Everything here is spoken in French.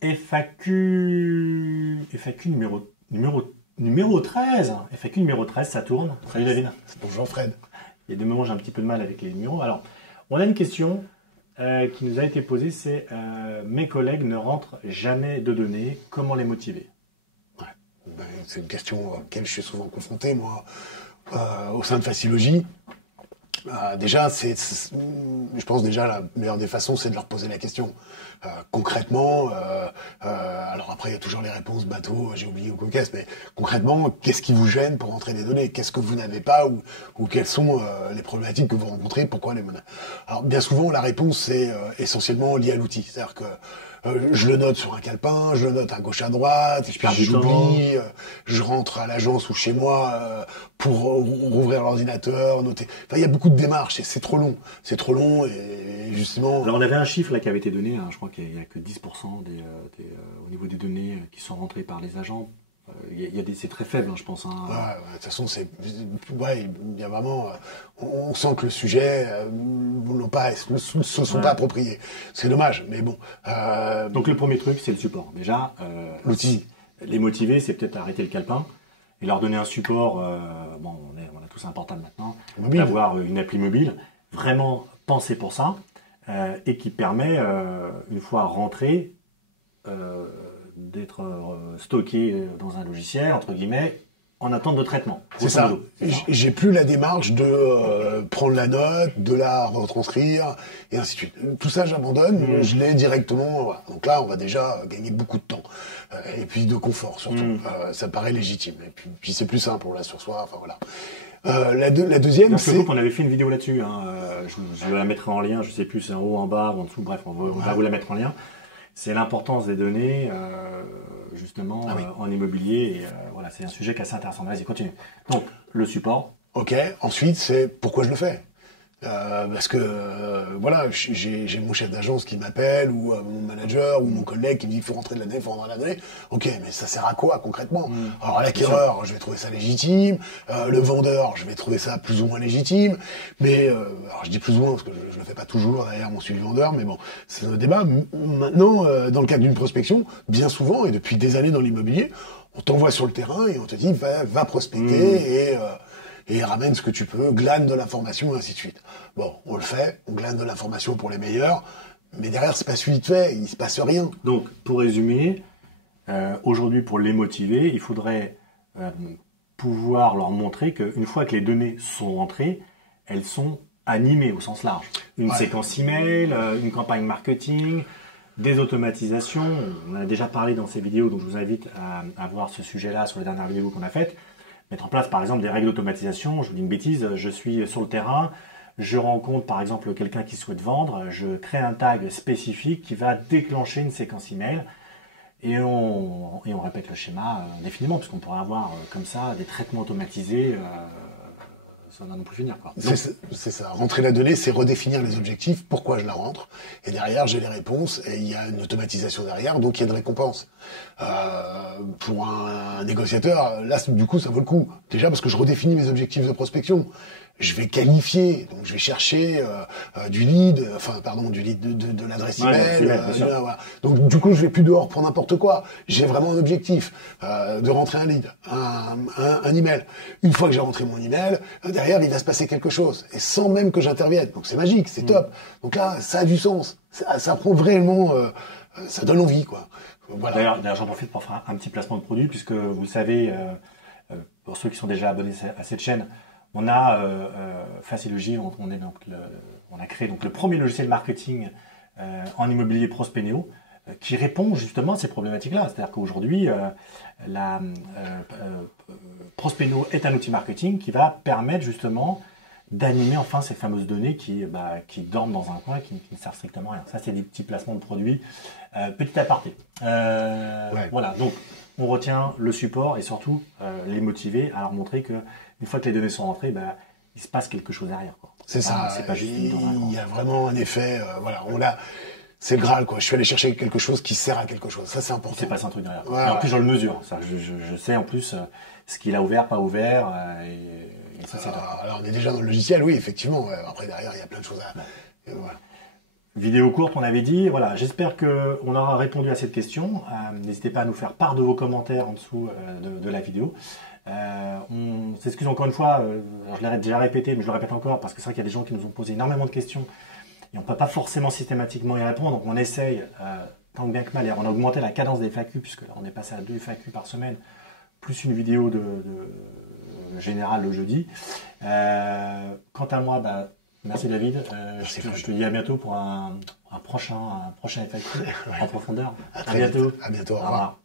FAQ numéro 13. FAQ numéro 13, ça tourne. Salut David. Bonjour Fred. Il y a des moments où j'ai un petit peu de mal avec les numéros. Alors, on a une question qui nous a été posée, c'est mes collègues ne rentrent jamais de données, comment les motiver? Ouais. Ben, c'est une question à laquelle je suis souvent confronté, moi, au sein de Facilogy. Déjà, je pense déjà la meilleure des façons, c'est de leur poser la question. Concrètement, alors après il y a toujours les réponses bateau, j'ai oublié ou cocasse, mais concrètement, qu'est-ce qui vous gêne pour entrer des données? Qu'est-ce que vous n'avez pas ou quelles sont les problématiques que vous rencontrez? Pourquoi les menaces? Alors bien souvent, la réponse c'est essentiellement liée à l'outil, c'est-à-dire que je le note sur un calepin, je le note à gauche à droite, et puis j'oublie, je rentre à l'agence ou chez moi pour rouvrir l'ordinateur, noter. Enfin, il y a beaucoup de démarches et c'est trop long. C'est trop long et justement... Alors on avait un chiffre là qui avait été donné, hein, je crois qu'il n'y a que 10% au niveau des données qui sont rentrées par les agents. C'est très faible, hein, je pense. Hein. Ouais, de toute façon, ouais, il y a vraiment, on sent que le sujet ne se sont pas appropriés. C'est dommage, mais bon. Donc le premier truc, c'est le support. Déjà, l'outil. Les motiver, c'est peut-être arrêter le calepin et leur donner un support. Bon, on a tous un portable maintenant, d'avoir une appli mobile vraiment pensée pour ça et qui permet, une fois rentré, d'être stocké dans un logiciel, entre guillemets, en attente de traitement. C'est ça. J'ai plus la démarche de prendre la note, de la retranscrire, et ainsi de suite. Tout ça, j'abandonne, je l'ai directement. Voilà. Donc là, on va déjà gagner beaucoup de temps. Et puis de confort, surtout. Ça paraît légitime. Et puis c'est plus simple, on l'a sur soi, enfin voilà. La deuxième, c'est... On avait fait une vidéo là-dessus. Hein. Je la mettrai en lien, je sais plus, c'est en haut, en bas, ou en dessous, bref, on va vous la mettre en lien. C'est l'importance des données, justement, en immobilier. Et voilà, c'est un sujet qui est assez intéressant. Vas-y, continue. Donc, le support. Ok. Ensuite, c'est pourquoi je le fais. Parce que voilà, j'ai mon chef d'agence qui m'appelle ou mon manager ou mon collègue qui me dit il faut rentrer de la donnée, il faut rentrer de la donnée. Ok, mais ça sert à quoi concrètement? Alors l'acquéreur, je vais trouver ça légitime. Le vendeur, je vais trouver ça plus ou moins légitime. Mais alors je dis plus ou moins parce que je le fais pas toujours derrière mon suivi vendeur, mais bon, c'est un débat. Maintenant, dans le cadre d'une prospection, bien souvent et depuis des années dans l'immobilier, on t'envoie sur le terrain et on te dit va prospecter et ramène ce que tu peux, glane de l'information, et ainsi de suite. Bon, on le fait, on glane de l'information pour les meilleurs, mais derrière, c'est pas suivi de fait, il se passe rien. Donc, pour résumer, aujourd'hui, pour les motiver, il faudrait pouvoir leur montrer qu'une fois que les données sont entrées, elles sont animées au sens large. Une séquence email, une campagne marketing, des automatisations. On en a déjà parlé dans ces vidéos, donc je vous invite à voir ce sujet-là sur les dernières vidéos qu'on a faites. Mettre en place par exemple des règles d'automatisation, je vous dis une bêtise, je suis sur le terrain, je rencontre par exemple quelqu'un qui souhaite vendre, je crée un tag spécifique qui va déclencher une séquence email et on répète le schéma indéfiniment puisqu'on pourrait avoir comme ça des traitements automatisés, ça va non plus finir. C'est ça, rentrer la donnée, c'est redéfinir les objectifs, pourquoi je la rentre, et derrière j'ai les réponses, et il y a une automatisation derrière, donc il y a une récompense. Pour un négociateur, là du coup ça vaut le coup, déjà parce que je redéfinis mes objectifs de prospection. Je vais qualifier, donc je vais chercher du lead, de l'adresse email. Voilà. Donc du coup, je vais plus dehors pour n'importe quoi. J'ai vraiment un objectif de rentrer un lead, un email. Une fois que j'ai rentré mon email, derrière, il va se passer quelque chose, et sans même que j'intervienne. Donc c'est magique, c'est top. Donc là, ça a du sens. Ça prend vraiment, ça donne envie, quoi. Voilà. D'ailleurs, j'en profite pour faire un petit placement de produit, puisque vous le savez, pour ceux qui sont déjà abonnés à cette chaîne, on a Facilogy, on a créé donc le premier logiciel marketing en immobilier Prospénéo qui répond justement à ces problématiques-là. C'est-à-dire qu'aujourd'hui, Prospénéo est un outil marketing qui va permettre justement d'animer enfin ces fameuses données qui dorment dans un coin, qui ne servent strictement à rien. Ça, c'est des petits placements de produits. Petit aparté. Voilà, donc on retient le support et surtout les motiver à leur montrer que une fois que les données sont rentrées, il se passe quelque chose derrière. C'est ça. C'est pas juste il y a vraiment un effet. C'est le Graal, quoi. Je suis allé chercher quelque chose qui sert à quelque chose. Ça, c'est important. Il se passe un truc derrière. Et en plus, je le mesure. Je sais en plus ce qu'il a ouvert, pas ouvert. Et ça, c'est top. Alors, on est déjà dans le logiciel, oui, effectivement. Après, derrière, il y a plein de choses à. Voilà. Vidéo courte, on avait dit. Voilà, j'espère qu'on aura répondu à cette question. N'hésitez pas à nous faire part de vos commentaires en dessous de la vidéo. On s'excuse encore une fois, je l'ai déjà répété, mais je le répète encore, parce que c'est vrai qu'il y a des gens qui nous ont posé énormément de questions et on ne peut pas forcément systématiquement y répondre. Donc on essaye, tant que bien que mal, et on a augmenté la cadence des FAQ, puisque là on est passé à 2 FAQ par semaine, plus une vidéo de générale le jeudi. Quant à moi, merci David. Je te dis à bientôt pour un prochain FAQ en profondeur. À bientôt. À bientôt. Au revoir.